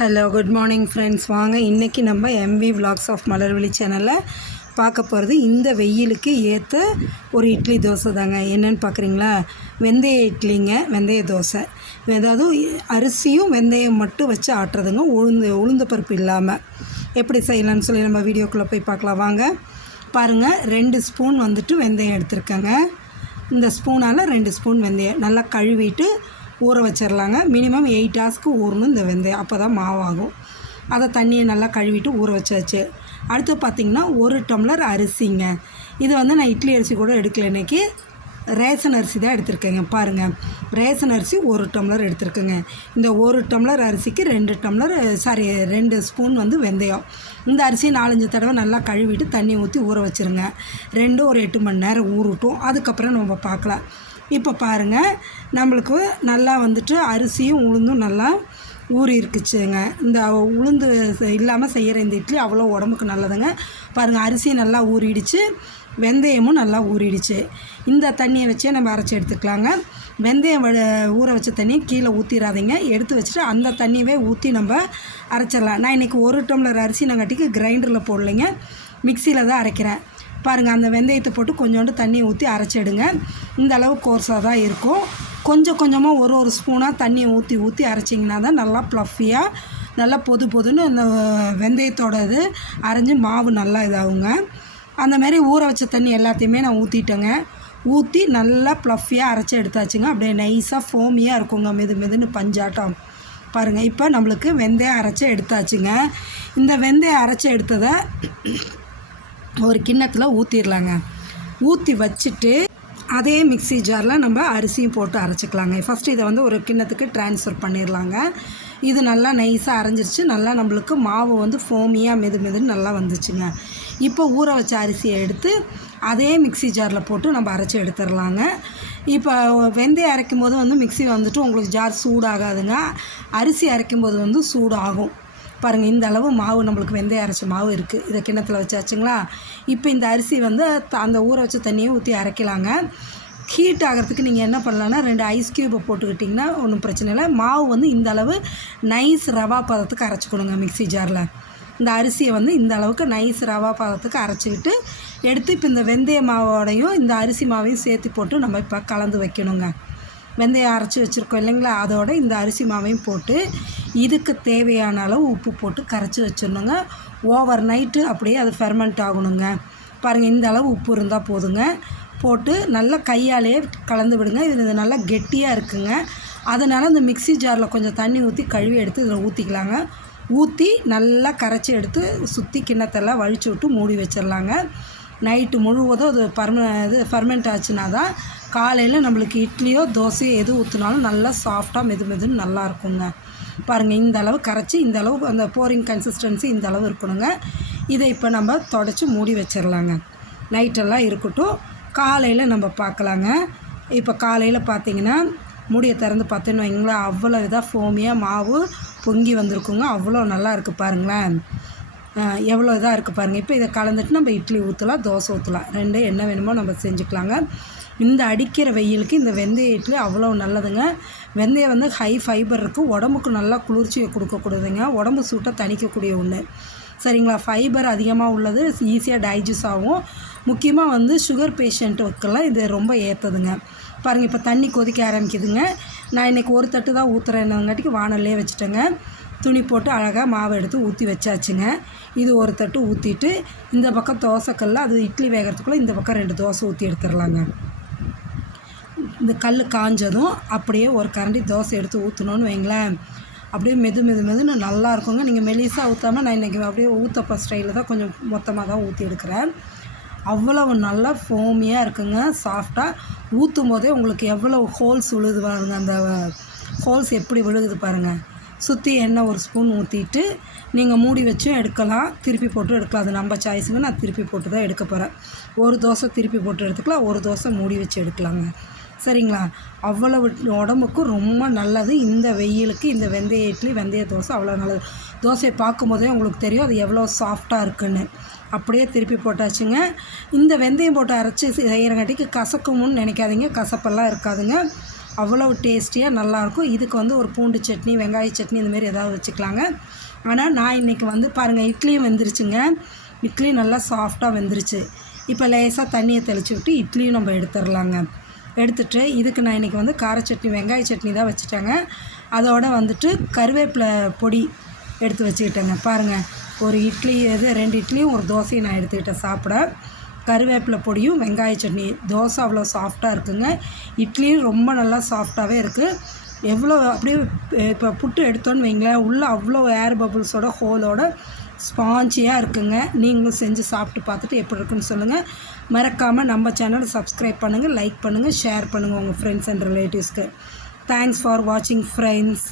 Hello good morning friends. வாங்க இன்றைக்கி நம்ம எம்வி விலாக்ஸ் ஆஃப் மலர்விழி சேனலில் பார்க்க போகிறது இந்த வெயிலுக்கு ஏற்ற ஒரு இட்லி தோசை தாங்க. என்னென்னு பார்க்குறீங்களா? வெந்தய இட்லிங்க, வெந்தய தோசை. அதாவது அரிசியும் வெந்தயம் மட்டும் வச்சு ஆட்டுறதுங்க, உளுந்த பருப்பு இல்லாமல். எப்படி செய்யலான்னு சொல்லி நம்ம வீடியோக்குள்ளே போய் பார்க்கலாம் வாங்க. பாருங்கள், 2 ஸ்பூன் வெந்தயம் எடுத்துருக்கேங்க. இந்த ஸ்பூனால் 2 ஸ்பூன் வெந்தயம் நல்லா கழுவிட்டு ஊற வச்சிடலாங்க. மினிமம் 8 ஹவர்ஸ்க்கு ஊறணும் இந்த வெந்தயம், அப்போ தான் மாவாகும். அதை தண்ணியை நல்லா கழுவிட்டு ஊற வச்சாச்சு. அடுத்து பார்த்திங்கன்னா 1 டம்ளர் அரிசிங்க. இது நான் இட்லி அரிசி கூட எடுக்கல, இன்றைக்கி ரேஷன் அரிசி தான் எடுத்திருக்கேங்க. பாருங்கள், ரேஷன் அரிசி 1 டம்ளர் எடுத்திருக்கேங்க. இந்த 1 டம்ளர் அரிசிக்கு 2 ஸ்பூன் வெந்தயம். இந்த அரிசி 4-5 தடவை நல்லா கழுவிட்டு தண்ணி ஊற்றி ஊற வச்சுருங்க. ஒரு 8 மணி நேரம் ஊறட்டும், அதுக்கப்புறம் நம்ம பார்க்கலாம். இப்போ பாருங்கள், நம்மளுக்கு நல்லா அரிசியும் உளுந்தும் நல்லா ஊறி இருக்குச்சுங்க. இந்த உளுந்து இல்லாமல் செய்கிற இந்த இட்லி அவ்வளோ உடம்புக்கு நல்லதுங்க. பாருங்கள், அரிசி நல்லா ஊறிடுச்சு, வெந்தயமும் நல்லா ஊறிடுச்சு. இந்த தண்ணியை வச்சே நம்ம அரைச்சி எடுத்துக்கலாங்க. வெந்தயம் ஊற வச்ச தண்ணியை கீழே ஊற்றிடாதீங்க, எடுத்து வச்சுட்டு அந்த தண்ணியவே ஊற்றி நம்ம அரைச்சிடலாம். நான் இன்றைக்கி 1 டம்ளர் அரிசி நாங்காட்டிக்கு கிரைண்டரில் போடலைங்க, மிக்சியில் தான் அரைக்கிறேன். பாருங்கள், அந்த வெந்தயத்தை போட்டு கொஞ்சோண்டு தண்ணி ஊற்றி அரைச்சிடுங்க. இந்த அளவு கோர்ஸாக தான் இருக்கும். கொஞ்சம் கொஞ்சமாக ஒரு ஸ்பூனாக தண்ணியை ஊற்றி அரைச்சிங்கன்னா தான் நல்லா ப்ளஃபியாக நல்லா பொதுன்னு அந்த வெந்தயத்தோட இது அரைஞ்சி மாவு நல்லா இதாகுங்க. அந்தமாரி ஊற வச்ச தண்ணி எல்லாத்தையுமே நான் ஊற்றிட்டேங்க. ஊற்றி நல்லா ப்ளஃபியாக அரைச்சி எடுத்தாச்சுங்க. அப்படியே நைஸாக ஃபோமியாக இருக்குங்க, மெதுன்னு பஞ்சாட்டம். பாருங்கள், இப்போ நம்மளுக்கு வெந்தயம் அரைச்சி எடுத்தாச்சுங்க. இந்த வெந்தயம் அரைச்சி எடுத்ததை ஒரு கிண்ணத்தில் ஊற்றிடலாங்க. ஊற்றி வச்சுட்டு அதே மிக்ஸி ஜாரில் நம்ம அரிசியும் போட்டு அரைச்சிக்கலாங்க. ஃபஸ்ட்டு இதை ஒரு கிண்ணத்துக்கு ட்ரான்ஸ்ஃபர் பண்ணிடலாங்க. இது நல்லா நைஸாக அரைஞ்சிருச்சு. நல்லா நம்மளுக்கு மாவு ஃபோமியாக மெதுன்னு நல்லா வந்துச்சுங்க. இப்போ ஊற வச்ச அரிசியை எடுத்து அதே மிக்ஸி ஜாரில் போட்டு நம்ம அரைச்சி எடுத்துடலாங்க. இப்போ வெந்தயம் அரைக்கும் போது மிக்ஸி உங்களுக்கு ஜார் சூடாகாதுங்க. அரிசி அரைக்கும் போது சூடாகும். பாருங்கள், இந்த அளவு மாவு நம்மளுக்கு வெந்தயம் அரைச்ச மாவு இருக்குது. இதை கிண்ணத்தில் வச்சாச்சுங்களா? இப்போ இந்த அரிசி அந்த ஊற வச்ச தண்ணியை ஊற்றி அரைக்கலாங்க. ஹீட் ஆகிறதுக்கு நீங்கள் என்ன பண்ணலான்னா 2 ஐஸ் க்யூப்பை போட்டுக்கிட்டிங்கன்னா ஒன்றும் பிரச்சனை இல்லை. மாவு இந்த அளவு நைஸ் ரவா பதத்துக்கு அரைச்சிக்கணுங்க. மிக்ஸி ஜாரில் இந்த அரிசியை இந்த அளவுக்கு நைஸ் ரவா பதத்துக்கு அரைச்சிக்கிட்டு எடுத்து இப்போ இந்த வெந்தய மாவோடையும் இந்த அரிசி மாவையும் சேர்த்து போட்டு நம்ம இப்போ கலந்து வைக்கணுங்க. வெந்தயம் அரைச்சி வச்சுருக்கோம் இல்லைங்களா, அதோட இந்த அரிசி மாவையும் போட்டு இதுக்கு தேவையான அளவு உப்பு போட்டு கரைச்சி வச்சிடணுங்க. ஓவர் நைட்டு அப்படியே அது ஃபெர்மெண்ட் ஆகணுங்க. பாருங்கள், இந்த அளவு உப்பு இருந்தால் போதுங்க. போட்டு நல்லா கையாலேயே கலந்து விடுங்க. இது நல்லா கெட்டியாக இருக்குங்க. அதனால் இந்த மிக்ஸி ஜாரில் கொஞ்சம் தண்ணி ஊற்றி கழுவி எடுத்து இதில் ஊற்றிக்கலாங்க. ஊற்றி நல்லா கரைச்சி எடுத்து சுற்றி கிண்ணத்தெல்லாம் வழிச்சு விட்டு மூடி வச்சிடலாங்க. நைட்டு முழுவதும் அது ஃபர்மெண்ட் ஆச்சுன்னா தான் காலையில் நம்மளுக்கு இட்லியோ தோசையோ எது ஊற்றினாலும் நல்லா சாஃப்டாக மெதுன்னு நல்லா இருக்குங்க. பாருங்கள், இந்த அளவு கரைச்சி இந்த அளவு அந்த போரிங் கன்சிஸ்டன்சி இந்த அளவு இருக்கணுங்க. இதை இப்போ நம்ம தொடச்சி மூடி வச்சிடலாங்க. நைட்டெல்லாம் இருக்கட்டும், காலையில் நம்ம பார்க்கலாங்க. இப்போ காலையில் பார்த்திங்கன்னா மூடியை திறந்து பார்த்தேன்னு வைங்களேன், அவ்வளோ இதாக ஃபோமியாக மாவு பொங்கி வந்திருக்குங்க. அவ்வளோ நல்லா இருக்குது பாருங்களேன், எவ்வளோ இதாக இருக்குது பாருங்கள். இப்போ இதை கலந்துட்டு நம்ம இட்லி ஊற்றலாம், தோசை ஊற்றலாம், ரெண்டு என்ன வேணுமோ நம்ம செஞ்சுக்கலாங்க. இந்த அடிக்கிற வெயிலுக்கு இந்த வெந்தய இட்லி அவ்வளோ நல்லதுங்க. வெந்தயம் ஹை ஃபைபர் இருக்குது, உடம்புக்கு நல்லா குளிர்ச்சியை கொடுக்கக்கூடியதுங்க, உடம்பு சூட்டை தணிக்கக்கூடிய ஒன்று. சரிங்களா? ஃபைபர் அதிகமாக உள்ளது, ஈஸியாக டைஜஸ்ட் ஆகும். முக்கியமாக சுகர் பேஷண்ட்டுக்கெல்லாம் இது ரொம்ப ஏற்றதுங்க. பாருங்கள், இப்போ தண்ணி கொதிக்க ஆரம்பிக்குதுங்க. நான் இன்றைக்கி ஒரு தட்டு தான் ஊற்றுறேன்னாங்காட்டிக்கு வானல்லே வச்சுட்டேங்க. துணி போட்டு அழகாக மாவை எடுத்து ஊற்றி வச்சாச்சுங்க. இது ஒரு தட்டு ஊற்றிட்டு இந்த பக்கம் தோசைக்கல்ல அது இட்லி வேகிறதுக்குள்ளே இந்த பக்கம் 2 தோசை ஊற்றி எடுத்துடலாங்க. இந்த கல் காஞ்சதும் அப்படியே ஒரு கரண்டி தோசை எடுத்து ஊற்றணுன்னு வைங்களேன், அப்படியே மெதுன்னு நல்லா இருக்குங்க. நீங்கள் மெலிசாக ஊற்றாமல் நான் இன்றைக்கி அப்படியே ஊற்றப்ப ஸ்டைலில் தான் கொஞ்சம் மொத்தமாக தான் ஊற்றி எடுக்கிறேன். அவ்வளவு நல்லா ஃபோமியாக இருக்குங்க, சாஃப்டாக. ஊற்றும் போதே உங்களுக்கு எவ்வளோ ஹோல்ஸ் விழுது பாருங்க, அந்த ஹோல்ஸ் எப்படி விழுகுது பாருங்கள். சுற்றி எண்ணெய் 1 ஸ்பூன் ஊற்றிட்டு நீங்கள் மூடி வச்சும் எடுக்கலாம், திருப்பி போட்டு எடுக்கலாம். அது நம்ம சாய்ஸுங்க. நான் திருப்பி போட்டு தான் எடுக்க போகிறேன். ஒரு தோசை திருப்பி போட்டு எடுத்துக்கலாம், ஒரு தோசை மூடி வச்சு எடுக்கலாங்க. சரிங்களா? அவ்வளவு உடம்புக்கும் ரொம்ப நல்லது. இந்த வெயிலுக்கு இந்த வெந்தய இட்லி, வெந்தய தோசை அவ்வளோ நல்லது. தோசையை பார்க்கும்போதே உங்களுக்கு தெரியும் அது எவ்வளோ சாஃப்டாக இருக்குன்னு. அப்படியே திருப்பி போட்டாச்சுங்க. இந்த வெந்தயம் போட்டு அரைச்சி செய்கிறங்காட்டிக்கு கசக்கும்னு நினைக்காதீங்க, கசப்பெல்லாம் இருக்காதுங்க. அவ்வளோ டேஸ்டியாக நல்லாயிருக்கும். இதுக்கு வந்து ஒரு பூண்டு சட்னி, வெங்காய சட்னி இந்தமாரி ஏதாவது வச்சுக்கலாங்க. ஆனால் நான் இன்றைக்கி வந்து பாருங்கள், இட்லியும் வெந்துருச்சுங்க. இட்லி நல்லா சாஃப்டாக வெந்துருச்சு. இப்போ லேசாக தண்ணியை தெளித்து விட்டு இட்லியும் நம்ம எடுத்துடலாங்க. எடுத்துகிட்டு இதுக்கு நான் இன்றைக்கி வந்து கார சட்னி, வெங்காய சட்னி தான் வச்சுட்டேங்க. அதோட வந்துட்டு கருவேப்பிலை பொடி எடுத்து வச்சுக்கிட்டேங்க. பாருங்கள், ஒரு இட்லி 2 இட்லியும் ஒரு தோசையும் நான் எடுத்துக்கிட்டேன் சாப்பிட. கருவேப்பிலை பொடியும் வெங்காய சட்னி. தோசை அவ்வளோ சாஃப்டாக இருக்குங்க. இட்லியும் ரொம்ப நல்லா சாஃப்டாகவே இருக்குது. எவ்வளோ அப்படியே இப்போ புட்டு எடுத்தோன்னு வைங்களேன், உள்ளே அவ்வளோ ஏர் பபுள்ஸோட ஹோலோட ஸ்பாஞ்சியாக இருக்குங்க. நீங்களும் செஞ்சு சாப்பிட்டு பார்த்துட்டு எப்படி இருக்குன்னு சொல்லுங்கள். மறக்காமல் நம்ம சேனலை சப்ஸ்கிரைப் பண்ணுங்கள், லைக் பண்ணுங்கள், ஷேர் பண்ணுங்கள் உங்கள் ஃப்ரெண்ட்ஸ் அண்ட் ரிலேட்டிவ்ஸ்க்கு. தேங்க்ஸ் ஃபார் வாட்சிங் ஃப்ரெண்ட்ஸ்.